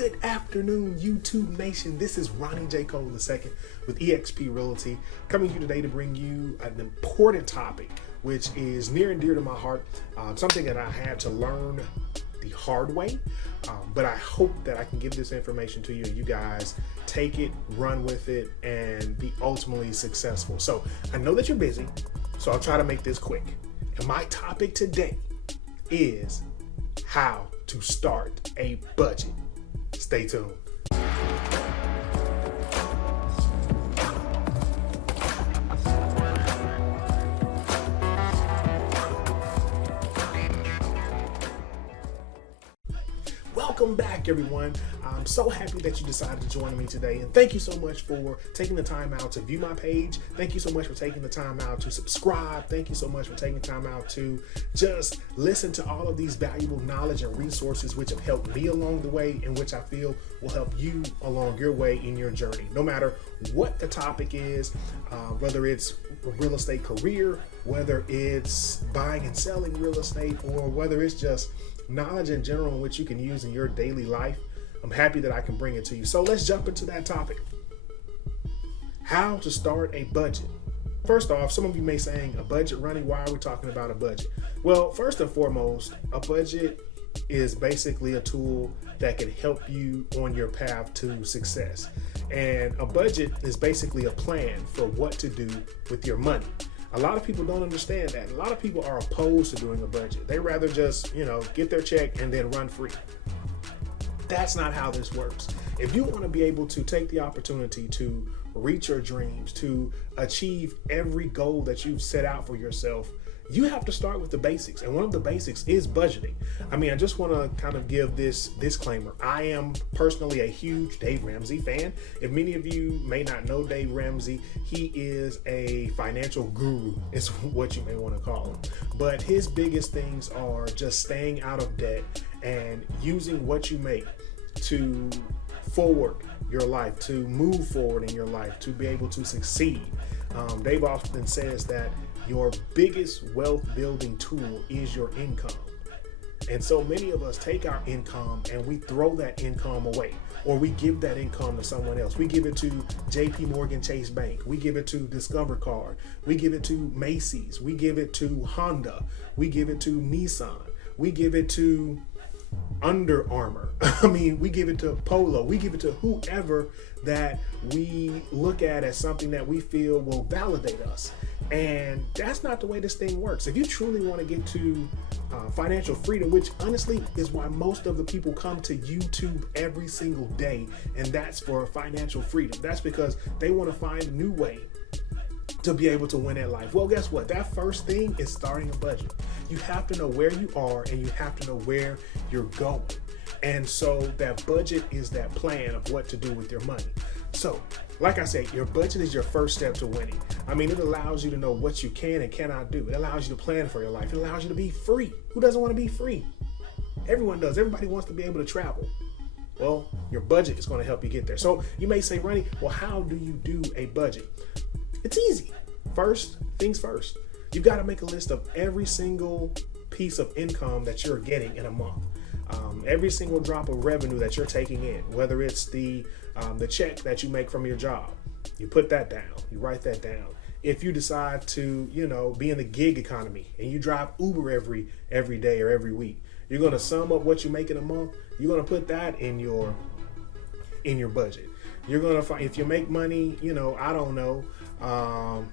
Good afternoon, YouTube Nation. This is Ronnie J Cole II with EXP Realty, coming here today to bring you an important topic, which is near and dear to my heart, something that I had to learn the hard way, but I hope that I can give this information to you and you guys take it, run with it, and be ultimately successful. So I know that you're busy, so I'll try to make this quick. And my topic today is how to start a budget. Stay tuned. Welcome back, everyone. I'm so happy that you decided to join me today, and thank you so much for taking the time out to view my page. Thank you so much for taking the time out to subscribe. Thank you so much for taking the time out to just listen to all of these valuable knowledge and resources which have helped me along the way, and which I feel will help you along your way in your journey. No matter what the topic is, whether it's a real estate career, whether it's buying and selling real estate, or whether it's just knowledge in general in which you can use in your daily life, I'm happy that I can bring it to you. So let's jump into that topic. How to start a budget. First off, some of you may be saying, a budget, Ronnie, why are we talking about a budget? Well, first and foremost, a budget is basically a tool that can help you on your path to success. And a budget is basically a plan for what to do with your money. A lot of people don't understand that. A lot of people are opposed to doing a budget. They rather just, get their check and then run free. That's not how this works. If you want to be able to take the opportunity to reach your dreams, to achieve every goal that you've set out for yourself, you have to start with the basics. And one of the basics is budgeting. I just want to kind of give this disclaimer. I am personally a huge Dave Ramsey fan. If many of you may not know Dave Ramsey, he is a financial guru, is what you may want to call him. But his biggest things are just staying out of debt and using what you make to forward your life, to move forward in your life, to be able to succeed. Dave often says that your biggest wealth building tool is your income. And so many of us take our income and we throw that income away, or we give that income to someone else. We give it to JP Morgan Chase Bank. We give it to Discover Card. We give it to Macy's. We give it to Honda. We give it to Nissan. We give it to Under Armour. We give it to Polo. We give it to whoever that we look at as something that we feel will validate us. And that's not the way this thing works. If you truly want to get to financial freedom, which honestly is why most of the people come to YouTube every single day, and that's for financial freedom. That's because they want to find a new way to be able to win at life. Well, guess what? That first thing is starting a budget. You have to know where you are and you have to know where you're going. And so that budget is that plan of what to do with your money. So, like I said, your budget is your first step to winning. It allows you to know what you can and cannot do. It allows you to plan for your life. It allows you to be free. Who doesn't want to be free? Everyone does. Everybody wants to be able to travel. Well, your budget is going to help you get there. So you may say, Ronnie, well, how do you do a budget? It's easy. First things first. You've got to make a list of every single piece of income that you're getting in a month. Every single drop of revenue that you're taking in, whether it's the check that you make from your job, you put that down, you write that down. If you decide to, be in the gig economy and you drive Uber every day or every week, you're going to sum up what you make in a month. You're going to put that in your budget. You're going to find, if you make money,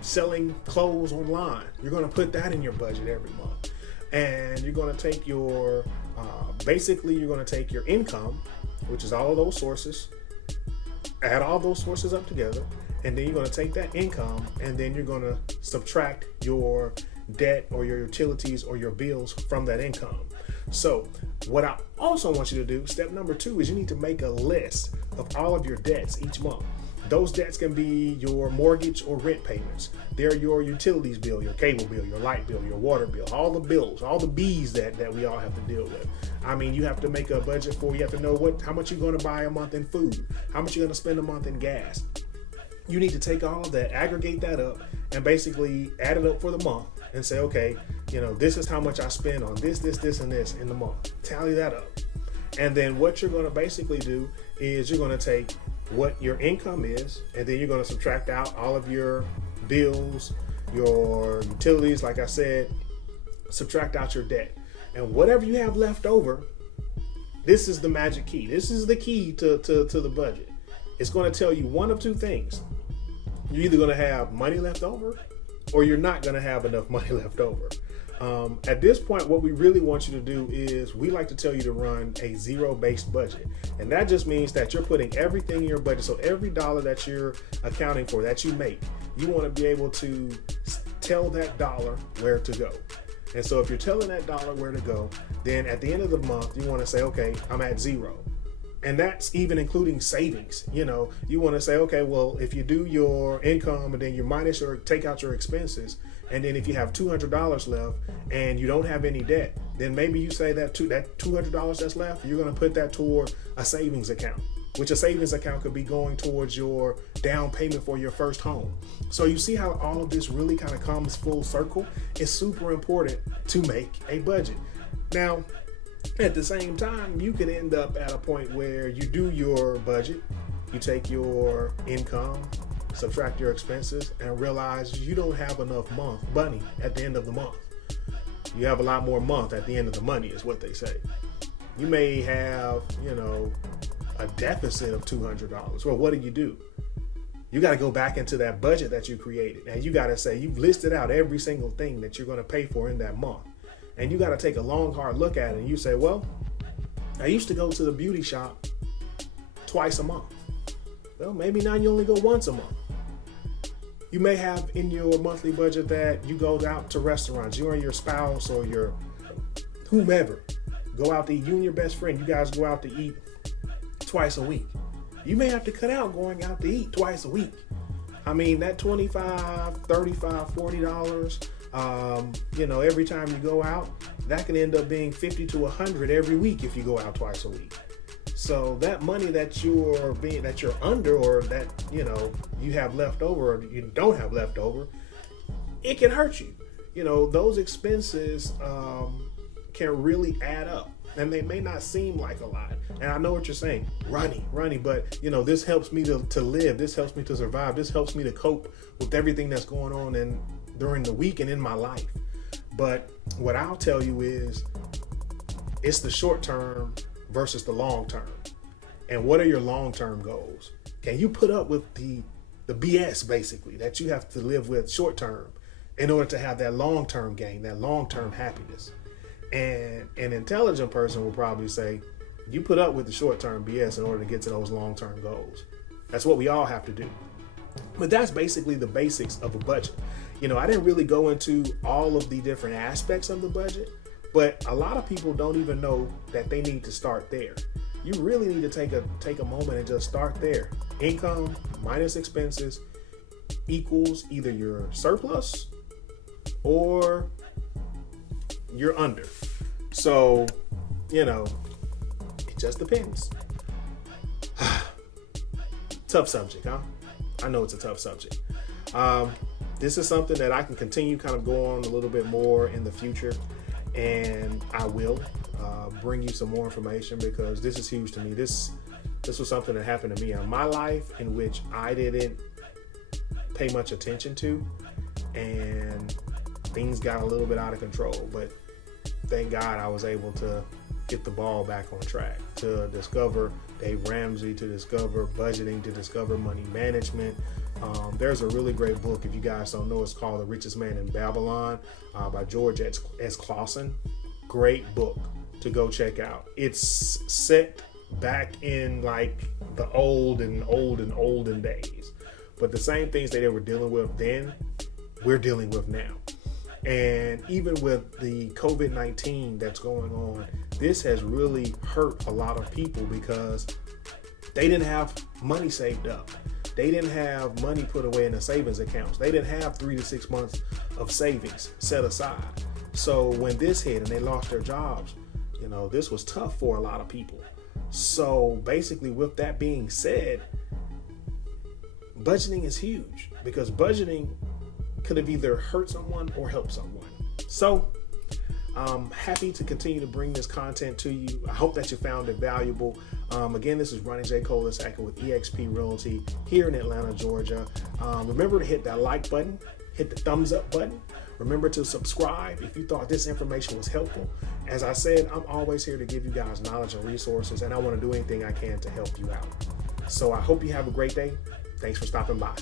selling clothes online, you're going to put that in your budget every month. And you're going to take your, you're going to take your income, which is all of those sources, add all those sources up together, and then you're going to take that income and then you're going to subtract your debt or your utilities or your bills from that income. So what I also want you to do, step number 2, is you need to make a list of all of your debts each month. Those debts can be your mortgage or rent payments. They're your utilities bill, your cable bill, your light bill, your water bill, all the bills, all the B's that we all have to deal with. You have to make a budget for, you have to know how much you're going to buy a month in food, how much you're going to spend a month in gas. You need to take all of that, aggregate that up, and basically add it up for the month and say, okay, this is how much I spend on this, and this in the month. Tally that up. And then what you're going to basically do is you're going to take what your income is, and then you're going to subtract out all of your bills, your utilities, like I said, subtract out your debt. And whatever you have left over, this is the magic key. This is the key to the budget. It's going to tell you one of two things. You're either going to have money left over, or you're not going to have enough money left over. At this point, what we really want you to do is we like to tell you to run a zero-based budget. And that just means that you're putting everything in your budget. So every dollar that you're accounting for, that you make, you want to be able to tell that dollar where to go. And so if you're telling that dollar where to go, then at the end of the month, you want to say, okay, I'm at zero. And that's even including savings. You know, you want to say, okay, well, if you do your income and then you minus or take out your expenses, and then if you have $200 left and you don't have any debt, then maybe you say that $200 that's left, you're going to put that toward a savings account, which a savings account could be going towards your down payment for your first home. So you see how all of this really kind of comes full circle. It's super important to make a budget. Now, at the same time, you could end up at a point where you do your budget, you take your income, subtract your expenses, and realize you don't have enough money at the end of the month. You have a lot more month at the end of the money is what they say. You may have, a deficit of $200. Well, what do? You got to go back into that budget that you created. And you got to say, you've listed out every single thing that you're going to pay for in that month. And you got to take a long, hard look at it. And you say, well, I used to go to the beauty shop twice a month. Well, maybe now you only go once a month. You may have in your monthly budget that you go out to restaurants. You and your spouse or your whomever go out to eat. You and your best friend, you guys go out to eat twice a week. You may have to cut out going out to eat twice a week. I mean, that $25, $35, $40, every time you go out, that can end up being $50 to $100 every week if you go out twice a week. So that money that you're under, or that, you have left over, or you don't have left over, it can hurt you. Those expenses can really add up, and they may not seem like a lot. And I know what you're saying, Ronnie, but this helps me to live. This helps me to survive. This helps me to cope with everything that's going on during the week and in my life. But what I'll tell you is, it's the short term versus the long term. And what are your long term goals? Can you put up with the BS basically that you have to live with short term in order to have that long term gain, that long term happiness? And an intelligent person will probably say, you put up with the short term BS in order to get to those long term goals. That's what we all have to do. But that's basically the basics of a budget. I didn't really go into all of the different aspects of the budget, but a lot of people don't even know that they need to start there. You really need to take a moment and just start there. Income minus expenses equals either your surplus or you're under. So, it just depends. Tough subject, huh? I know it's a tough subject. This is something that I can continue kind of go on a little bit more in the future, and I will bring you some more information, because this is huge to me. This was something that happened to me in my life in which I didn't pay much attention to, and things got a little bit out of control. But thank God I was able to get the ball back on track, to discover Dave Ramsey, to discover budgeting, to discover money management. There's a really great book, if you guys don't know, it's called The Richest Man in Babylon by George S. Clausen. Great book to go check out. It's set back in like the olden days, but the same things that they were dealing with then, we're dealing with now. And even with the COVID-19 that's going on, this has really hurt a lot of people because they didn't have money saved up. They didn't have money put away in the savings accounts. They didn't have 3 to 6 months of savings set aside. So when this hit and they lost their jobs, this was tough for a lot of people. So basically, with that being said, budgeting is huge, because budgeting could have either hurt someone or helped someone. So Happy to continue to bring this content to you. I hope that you found it valuable. Again, this is Ronnie J Cole II with EXP Realty here in Atlanta, Georgia. Remember to hit that like button, hit the thumbs up button. Remember to subscribe if you thought this information was helpful. As I said, I'm always here to give you guys knowledge and resources, and I want to do anything I can to help you out. So I hope you have a great day. Thanks for stopping by.